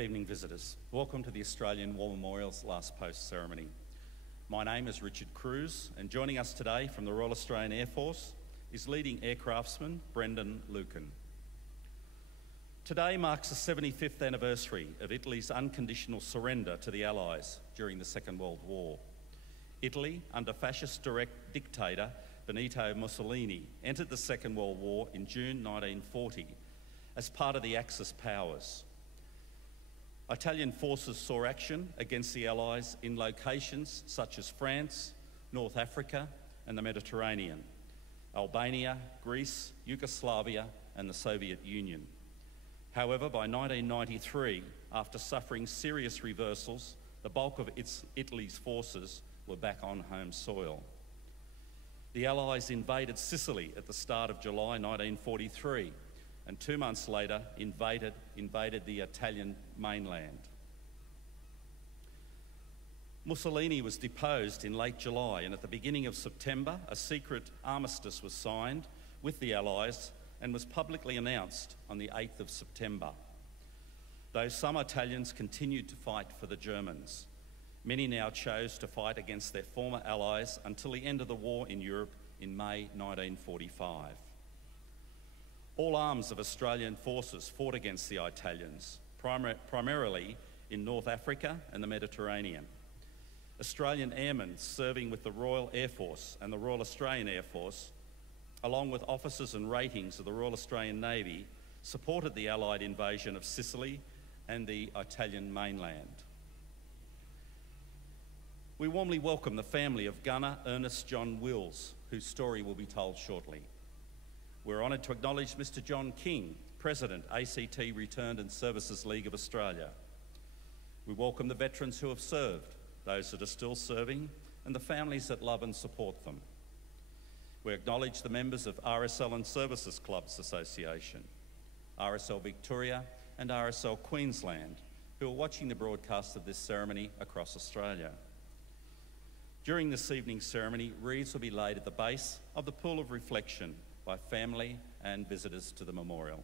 Good evening, visitors. Welcome to the Australian War Memorial's Last Post ceremony. My name is Richard Cruz, and joining us today from the Royal Australian Air Force is leading aircraftsman Brendan Lucan. Today marks the 75th anniversary of Italy's unconditional surrender to the Allies during the Second World War. Italy, under fascist dictator Benito Mussolini, entered the Second World War in June 1940 as part of the Axis powers. Italian forces saw action against the Allies in locations such as France, North Africa and the Mediterranean, Albania, Greece, Yugoslavia and the Soviet Union. However, by 1993, after suffering serious reversals, the bulk of Italy's forces were back on home soil. The Allies invaded Sicily at the start of July 1943, and 2 months later invaded the Italian mainland. Mussolini was deposed in late July, and at the beginning of September, a secret armistice was signed with the Allies and was publicly announced on the 8th of September. Though some Italians continued to fight for the Germans, many now chose to fight against their former allies until the end of the war in Europe in May 1945. All arms of Australian forces fought against the Italians, primarily in North Africa and the Mediterranean. Australian airmen serving with the Royal Air Force and the Royal Australian Air Force, along with officers and ratings of the Royal Australian Navy, supported the Allied invasion of Sicily and the Italian mainland. We warmly welcome the family of Gunner Ernest John Wills, whose story will be told shortly. We're honoured to acknowledge Mr John King, President, ACT Returned and Services League of Australia. We welcome the veterans who have served, those that are still serving, and the families that love and support them. We acknowledge the members of RSL and Services Clubs Association, RSL Victoria and RSL Queensland, who are watching the broadcast of this ceremony across Australia. During this evening's ceremony, wreaths will be laid at the base of the pool of reflection by family and visitors to the memorial.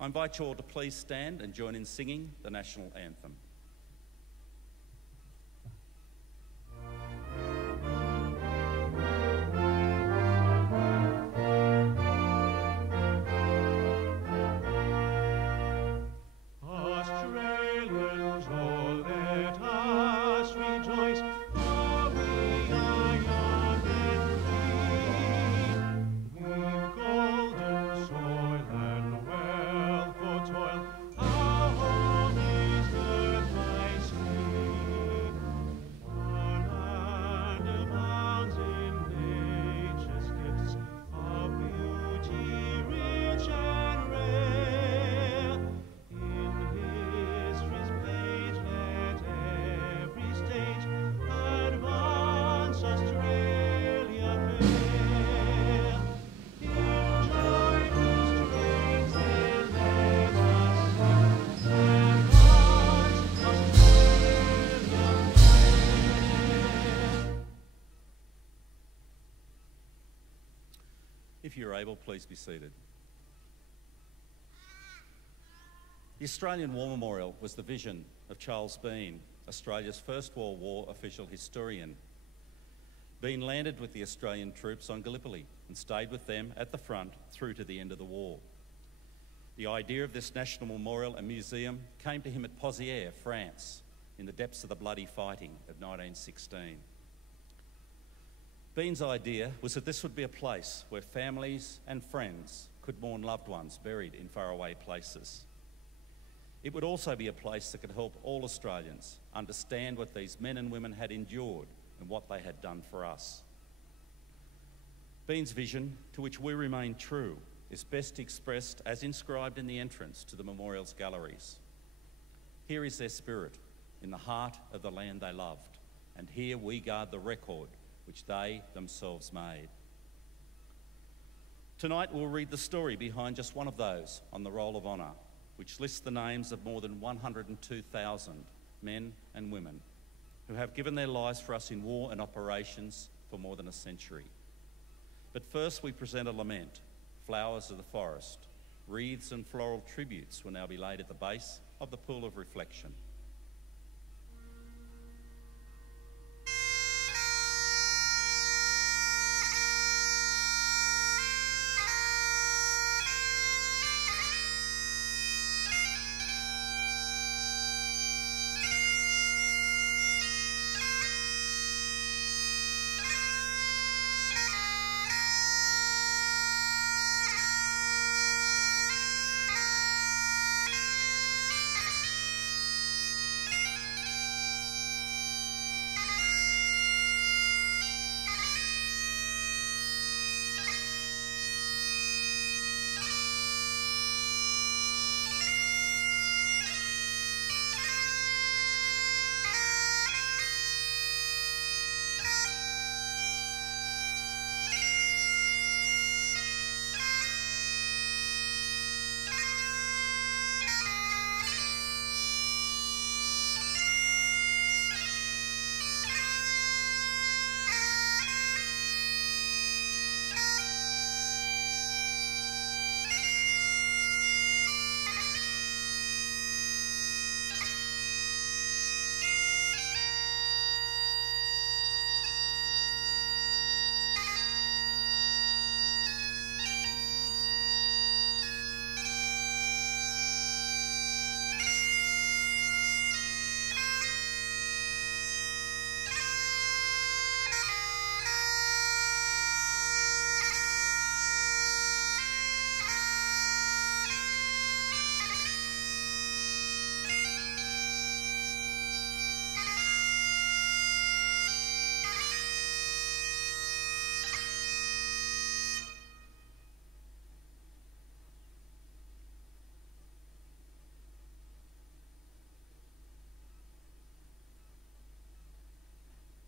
I invite you all to please stand and join in singing the national anthem. If you're able, please be seated. The Australian War Memorial was the vision of Charles Bean, Australia's first World War official historian. Bean landed with the Australian troops on Gallipoli and stayed with them at the front through to the end of the war. The idea of this national memorial and museum came to him at Pozières, France, in the depths of the bloody fighting of 1916. Bean's idea was that this would be a place where families and friends could mourn loved ones buried in faraway places. It would also be a place that could help all Australians understand what these men and women had endured and what they had done for us. Bean's vision, to which we remain true, is best expressed as inscribed in the entrance to the memorial's galleries. Here is their spirit, in the heart of the land they loved, and here we guard the record which they themselves made. Tonight we'll read the story behind just one of those on the Roll of Honour, which lists the names of more than 102,000 men and women who have given their lives for us in war and operations for more than a century. But first we present a lament, Flowers of the Forest. Wreaths and floral tributes will now be laid at the base of the pool of reflection.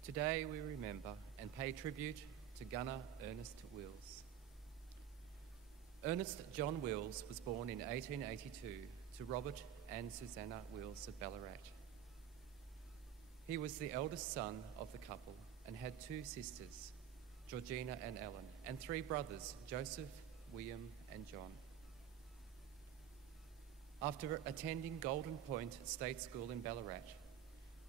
Today we remember and pay tribute to Gunner Ernest Wills. Ernest John Wills was born in 1882 to Robert and Susanna Wills of Ballarat. He was the eldest son of the couple and had two sisters, Georgina and Ellen, and three brothers, Joseph, William and John. After attending Golden Point State School in Ballarat,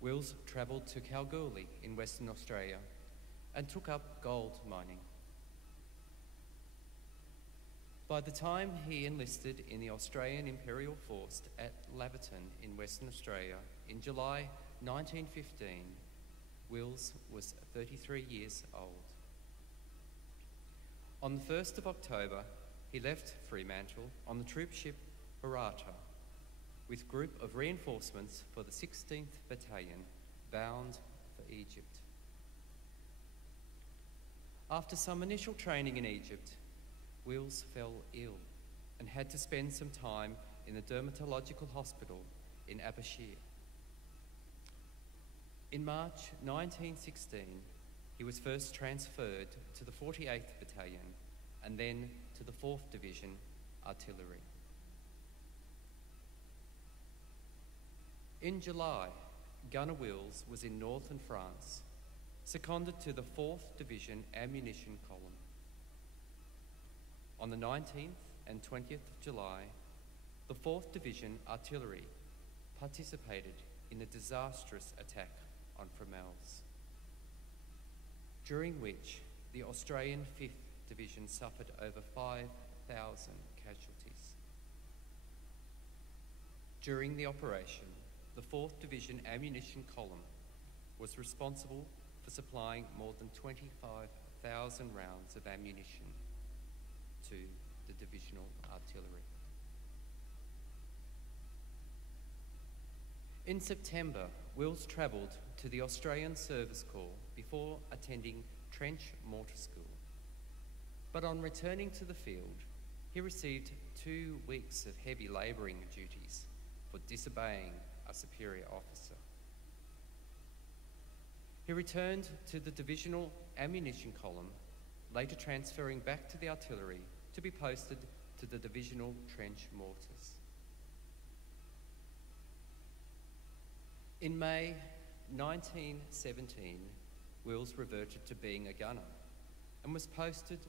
Wills travelled to Kalgoorlie in Western Australia and took up gold mining. By the time he enlisted in the Australian Imperial Force at Laverton in Western Australia in July 1915, Wills was 33 years old. On the 1st of October, he left Fremantle on the troop ship Barata with a group of reinforcements for the 16th Battalion bound for Egypt. After some initial training in Egypt, Wills fell ill and had to spend some time in the dermatological hospital in Abashir. In March 1916, he was first transferred to the 48th Battalion and then to the 4th Division Artillery. In July, Gunner Wills was in northern France, seconded to the 4th Division Ammunition Column. On the 19th and 20th of July, the 4th Division Artillery participated in a disastrous attack on Fromelles, during which the Australian 5th Division suffered over 5,000 casualties. During the operation, the 4th Division Ammunition Column was responsible for supplying more than 25,000 rounds of ammunition to the divisional artillery. In September, Wills travelled to the Australian Service Corps before attending trench mortar school. But on returning to the field, he received 2 weeks of heavy labouring duties for disobeying a superior officer. He returned to the Divisional Ammunition Column, later transferring back to the artillery to be posted to the Divisional Trench Mortars. In May 1917, Wills reverted to being a gunner and was posted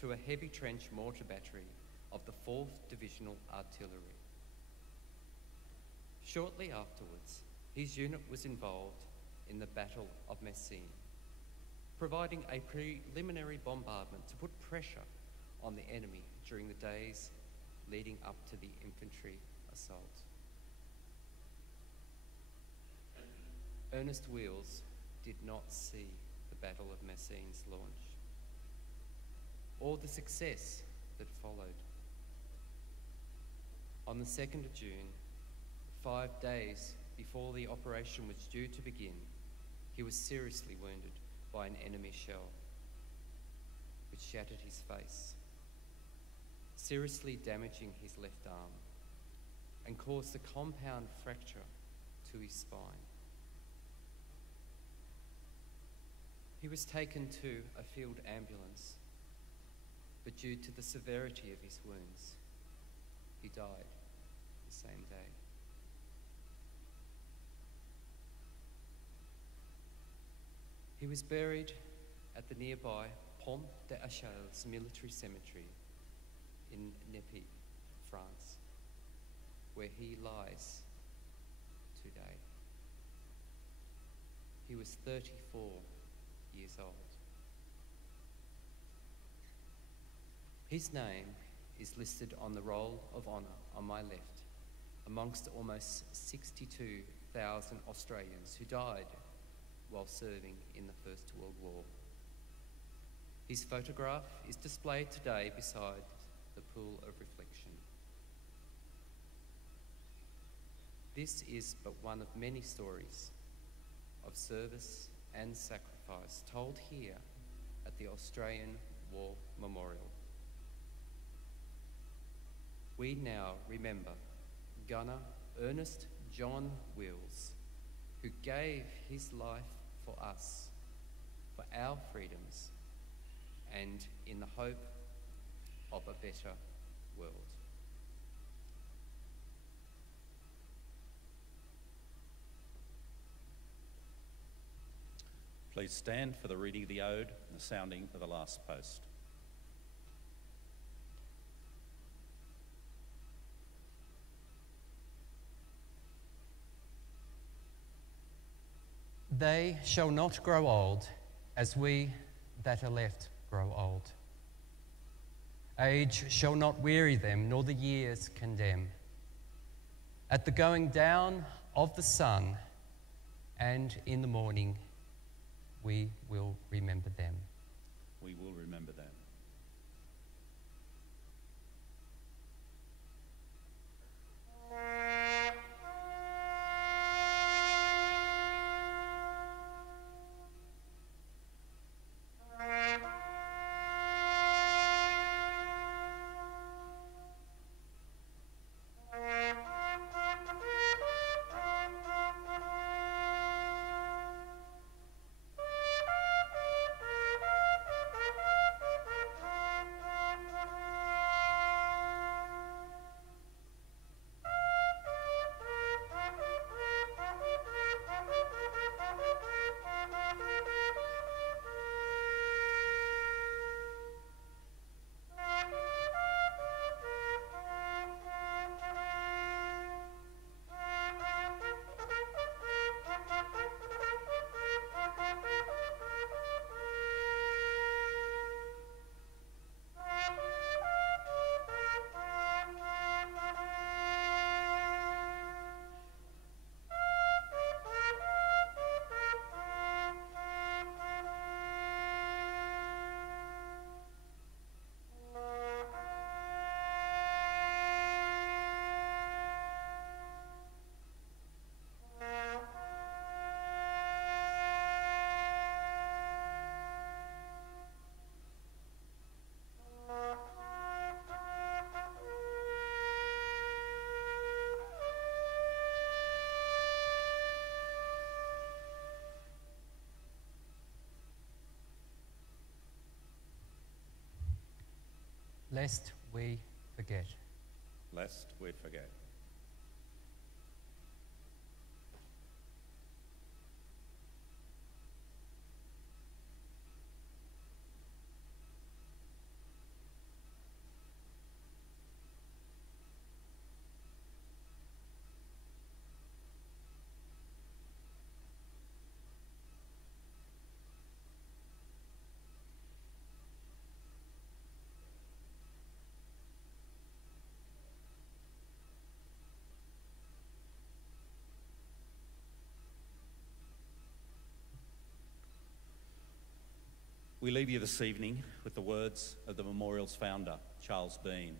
to a heavy trench mortar battery of the 4th Divisional Artillery. Shortly afterwards, his unit was involved in the Battle of Messines, providing a preliminary bombardment to put pressure on the enemy during the days leading up to the infantry assault. Ernest Wills did not see the Battle of Messines launch, or the success that followed. On the 2nd of June, 5 days before the operation was due to begin, he was seriously wounded by an enemy shell, which shattered his face, seriously damaging his left arm, and caused a compound fracture to his spine. He was taken to a field ambulance, but due to the severity of his wounds, he died the same day. He was buried at the nearby Pont des Achelles military cemetery in Nepi, France, where he lies today. He was 34 years old. His name is listed on the Roll of Honour on my left, amongst almost 62,000 Australians who died while serving in the First World War. His photograph is displayed today beside the pool of reflection. This is but one of many stories of service and sacrifice told here at the Australian War Memorial. We now remember Gunner Ernest John Wills, who gave his life for us, for our freedoms, and in the hope of a better world. Please stand for the reading of the ode and the sounding of the last post. They shall not grow old as we that are left grow old. Age shall not weary them, nor the years condemn. At the going down of the sun and in the morning, we will remember them. We will remember them. Lest we forget. Lest we forget. We leave you this evening with the words of the memorial's founder, Charles Bean.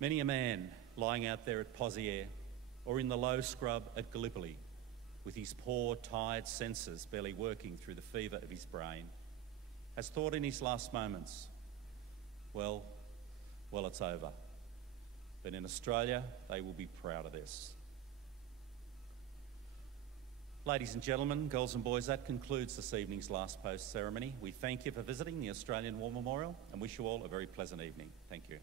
Many a man lying out there at Pozières or in the low scrub at Gallipoli, with his poor, tired senses barely working through the fever of his brain, has thought in his last moments, well, it's over. But in Australia, they will be proud of this. Ladies and gentlemen, girls and boys, that concludes this evening's last post ceremony. We thank you for visiting the Australian War Memorial and wish you all a very pleasant evening. Thank you.